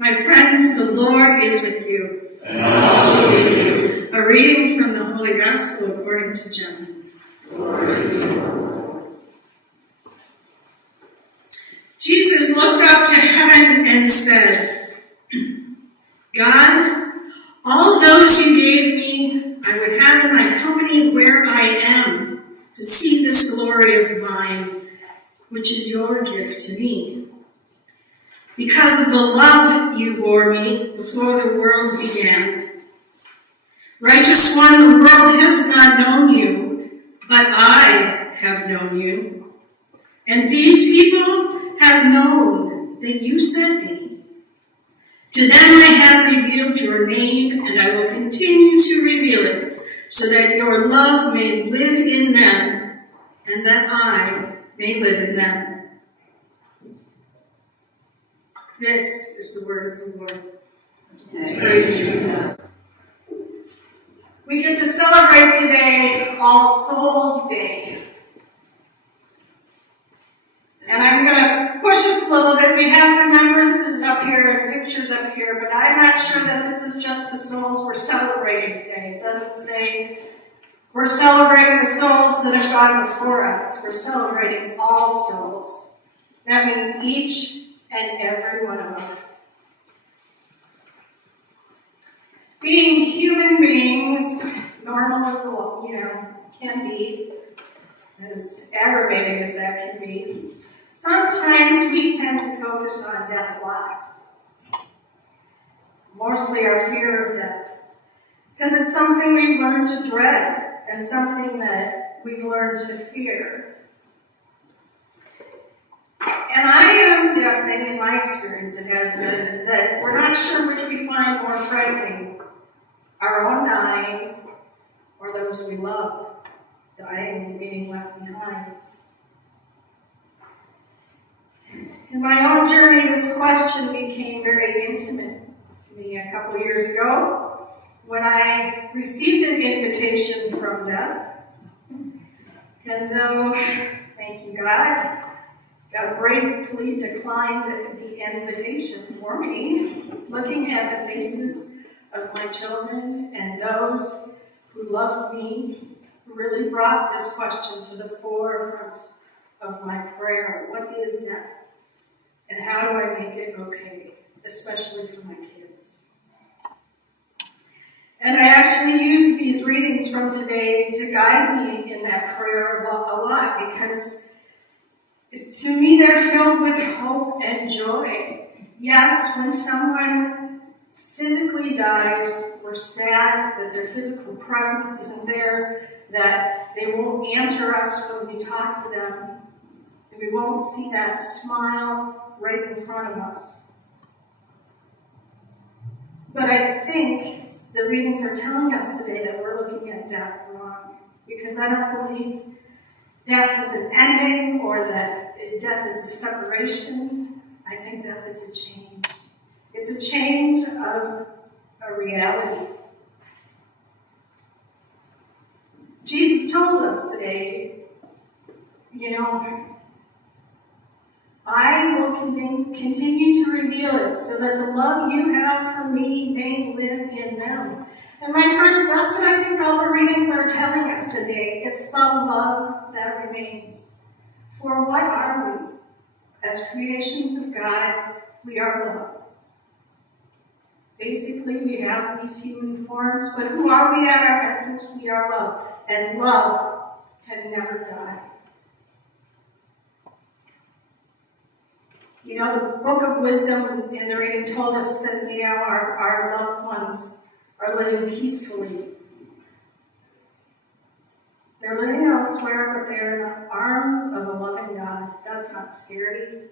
My friends, the Lord is with you. And also with you. A reading from the Holy Gospel according to John. Glory to you, Lord. Jesus looked up to heaven and said, God, all those you gave me, I would have in my company where I am, to see this glory of mine, which is your gift to me. Because of the love you bore me before the world began. Righteous one, the world has not known you, but I have known you. And these people have known that you sent me. To them I have revealed your name, and I will continue to reveal it, so that your love may live in them, and that I may live in them. This is the word of the Lord. Praise to God. We get to celebrate today All Souls Day. And I'm going to push us a little bit. We have remembrances up here and pictures up here, but I'm not sure that this is just the souls we're celebrating today. It doesn't say we're celebrating the souls that have gone before us. We're celebrating all souls. That means each and every one of us. Being human beings, normal as can be, as aggravating as that can be, sometimes we tend to focus on death a lot. Mostly our fear of death. Because it's something we've learned to dread and something that we've learned to fear. And I am guessing, in my experience it has been, that we're not sure which we find more frightening, our own dying or those we love dying and being left behind. In my own journey, this question became very intimate to me a couple of years ago when I received an invitation from death. And though, thank you God, God gratefully declined the invitation for me, looking at the faces of my children and those who loved me, who really brought this question to the forefront of my prayer. What is death? And how do I make it okay, especially for my kids? And I actually use these readings from today to guide me in that prayer a lot, because to me, they're filled with hope and joy. Yes, when someone physically dies, we're sad that their physical presence isn't there, that they won't answer us when we talk to them, and we won't see that smile right in front of us. But I think the readings are telling us today that we're looking at death wrong, because I don't believe death is an ending or that death is a separation. I think death is a change. It's a change of a reality. Jesus told us today, I will continue to reveal it so that the love you have for me may live in them. And my friends, that's what I think all the readings are telling us today. It's the love that remains. For what are we? As creations of God, we are love. Basically, we have these human forms, but who are we at our essence? We are love. And love can never die. The Book of Wisdom in the reading told us that, our loved ones are living peacefully. They're living elsewhere, but they're in the arms of a loving God. That's not scary.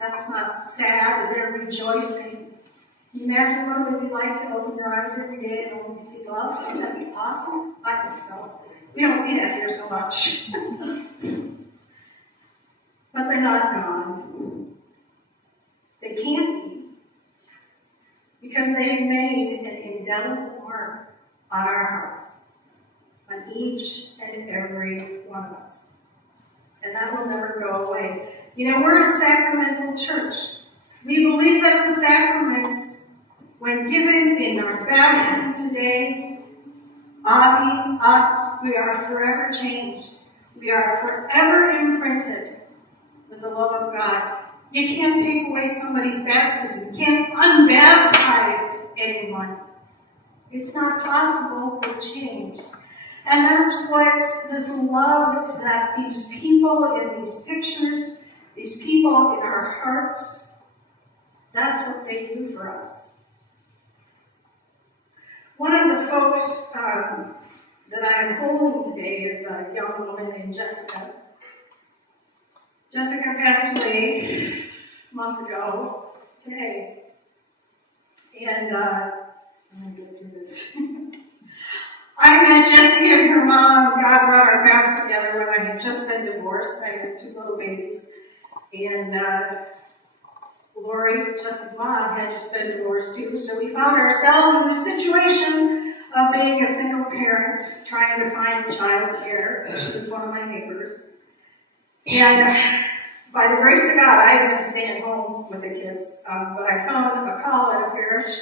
That's not sad. They're rejoicing. Can you imagine what it would be like to open your eyes every day and only see love? Wouldn't that be awesome? I think so. We don't see that here so much. But they're not gone. They can't be. Because they've made an indelible mark on our hearts. On each and every one of us. And that will never go away. We're a sacramental church. We believe that the sacraments, when given in our baptism today, Avi, us, we are forever changed. We are forever imprinted with the love of God. You can't take away somebody's baptism. You can't unbaptize anyone. It's not possible. We're changed. And that's what this love that these people in these pictures, these people in our hearts, that's what they do for us. One of the folks that I am holding today is a young woman named Jessica. Jessica passed away a month ago today. And I'm going to get through this. I met Jessie and her mom. God brought our paths together when I had just been divorced. I had 2 little babies. And Lori, Jessie's mom, had just been divorced too. So we found ourselves in the situation of being a single parent, trying to find child care. She was one of my neighbors. And by the grace of God, I had been staying home with the kids. But I found a call at a parish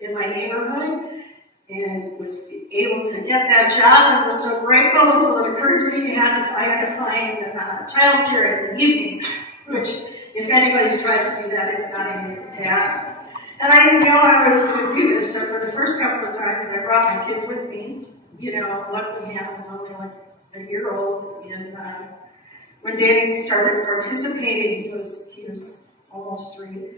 in my neighborhood and was able to get that job and was so grateful until it occurred to me I had to find child care in the evening, which, if anybody's tried to do that, it's not an easy task. And I didn't know how I was going to do this, so for the first couple of times I brought my kids with me. You know, luckily Hannah was only like a year old, and when Danny started participating, he was almost 3.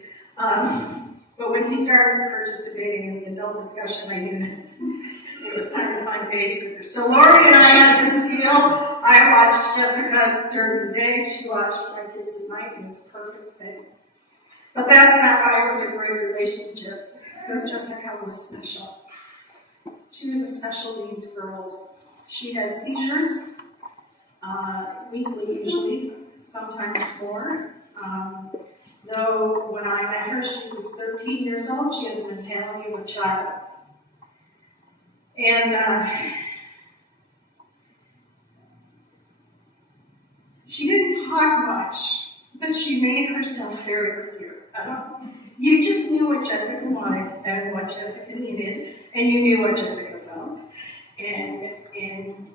But when he started participating in the adult discussion, I knew that it was time to find babysitters. So Lori and I had this deal. I watched Jessica during the day. She watched my kids at night, and it was a perfect thing. But that's not why it was a great relationship, because Jessica was special. She was a special needs girl. She had seizures, weekly usually, sometimes more. Though when I met her, she was 13 years old. She had the mentality of a child. And she didn't talk much, but she made herself very clear. You just knew what Jessica wanted and what Jessica needed, and you knew what Jessica felt. And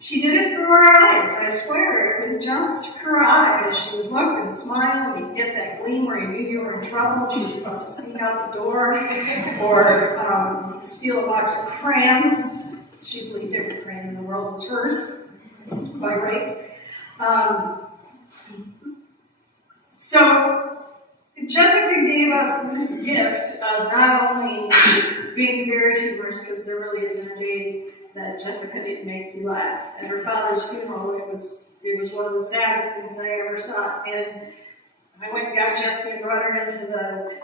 she did it through her eyes, I swear. It was just her eyes. She would look and smile, and you'd get that gleam where you knew you were in trouble. She was about to sneak out the door, or steal a box of crayons. She believed every crayon in the world was hers, by right. So Jessica gave us this gift of not only being very humorous, because there really isn't a day that Jessica didn't make you laugh. At her father's funeral, it was one of the saddest things I ever saw. And I went and got Jessie and brought her into the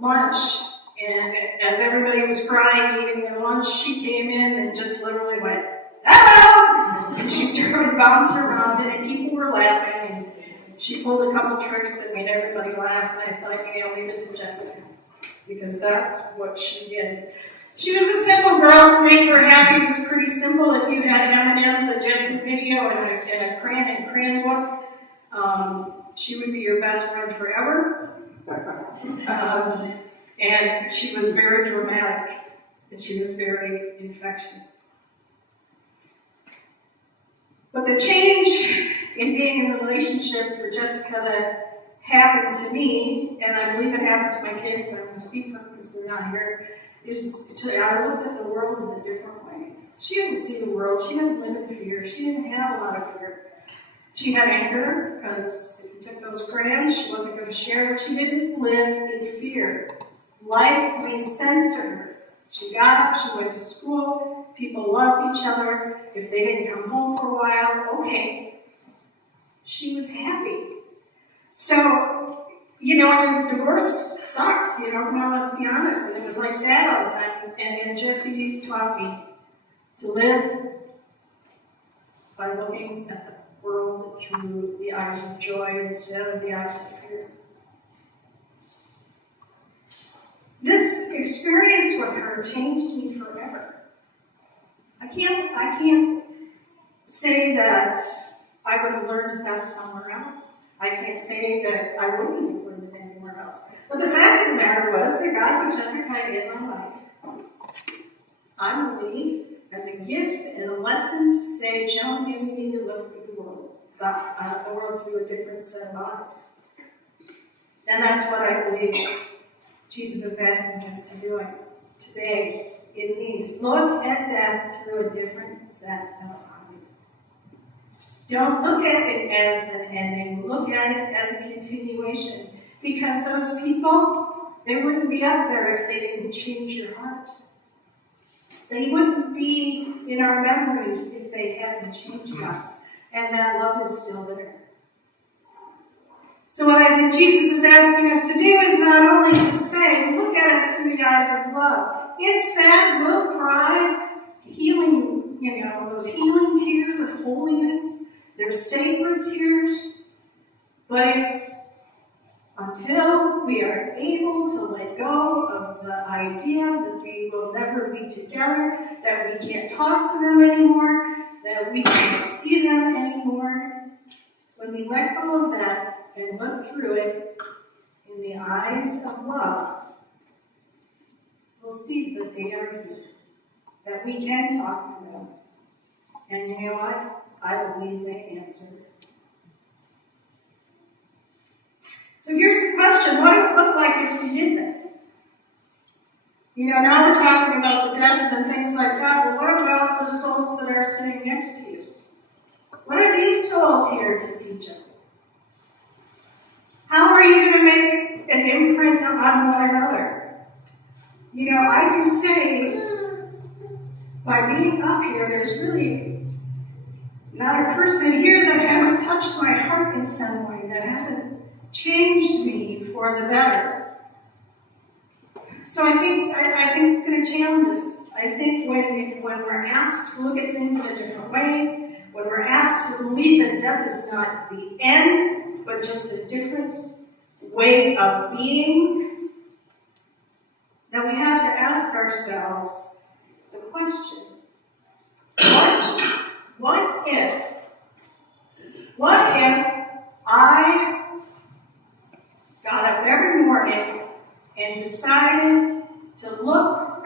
lunch. And as everybody was crying, eating their lunch, she came in and just literally went, "Hello!" And she started bouncing around, and people were laughing. And she pulled a couple tricks that made everybody laugh. And I thought, leave it to Jessica, because that's what she did. She was a simple girl. To make her happy was pretty simple. If you had M&M's, a Jensen video, and a crayon book, she would be your best friend forever. And she was very dramatic, and she was very infectious. But the change in being in a relationship for Jessica that happened to me, and I believe it happened to my kids, I'm going to speak for them because they're not here, I looked at the world in a different way. She didn't see the world. She didn't live in fear. She didn't have a lot of fear. She had anger, because if you took those crayons, she wasn't going to share it. She didn't live in fear. Life made sense to her. She got up, she went to school, people loved each other. If they didn't come home for a while, okay. She was happy. So, divorce sucks, come on, let's be honest. And it was like sad all the time. And Jessie taught me to live by looking at the world through the eyes of joy instead of the eyes of fear. This experience with her changed me forever. I can't say that I would have learned that somewhere else. I can't say that I wouldn't have learned it anywhere. else. But the fact of the matter was that God put Hezekiah in my life, I believe, as a gift and a lesson to say, Joan, you need to look through the world through a different set of eyes. And that's what I believe Jesus is asking us to do today in these. Look at death through a different set of eyes. Don't look at it as an ending. Look at it as a continuation. Because those people, they wouldn't be up there if they didn't change your heart. They wouldn't be in our memories if they hadn't changed us. And that love is still there. So what I think Jesus is asking us to do is not only to say, look at it through the eyes of love. It's sad, we'll cry, healing, those healing tears of holiness. They're sacred tears. But it's until we are able to let go of the idea that we will never be together, that we can't talk to them anymore, that we can't see them anymore. When we let go of that and look through it in the eyes of love, we'll see that they are here, that we can talk to them. And you know what? I believe they answered. So here's the question, what would it look like if we did that? Now we're talking about the death and things like that, but what about the souls that are sitting next to you? What are these souls here to teach us? How are you going to make an imprint on one another? I can say, by being up here, there's really not a person here that hasn't touched my heart in some way, that hasn't changed me for the better. So I think it's going to challenge us. I think when we're asked to look at things in a different way, when we're asked to believe that death is not the end, but just a different way of being, then we have to ask ourselves the question, what if I got up every morning and decided to look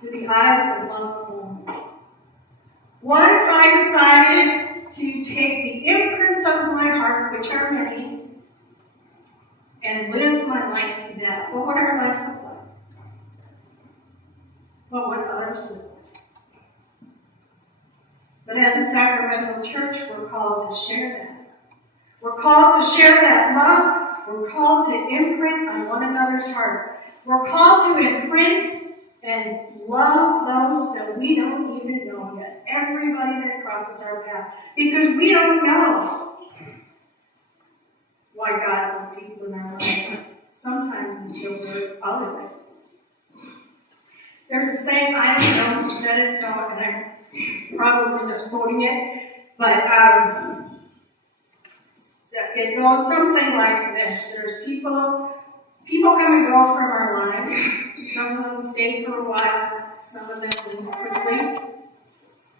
through the eyes of love alone? What if I decided to take the imprints of my heart, which are many, and live my life through that? What would our lives look like? What would others look like? But as a sacramental church, we're called to share that. We're called to share that love. We're called to imprint on one another's heart. We're called to imprint and love those that we don't even know yet. Everybody that crosses our path. Because we don't know why God put people in our lives. Sometimes until we're out of it. There's a saying, I don't know who said it, so I'm probably misquoting it, but it goes something like this. There's people come and go from our lives. Some of them stay for a while, some of them leave quickly,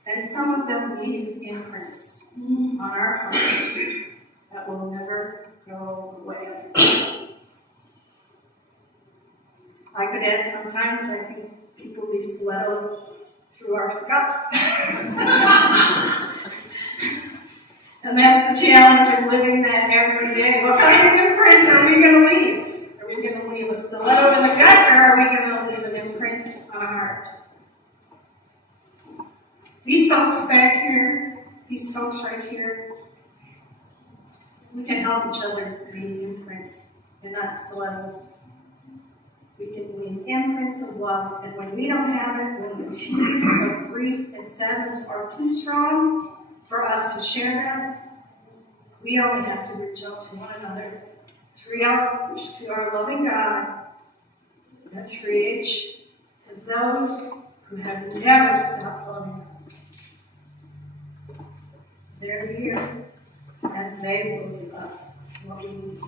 and some of them leave imprints on our hearts that will never go away. I could add sometimes, I think people leave stilettos through our guts. And that's the challenge of living that every day. What kind of imprint are we going to leave? Are we going to leave a stiletto in the gut, or are we going to leave an imprint on our heart? These folks back here, these folks right here, we can help each other leave imprints and not stilettos. We can leave imprints of love, and when we don't have it, when the tears of grief and sadness are too strong for us to share that, we only have to reach out to one another, to reach out to our loving God, and to reach to those who have never stopped loving us. They're here, and they will give us what we need.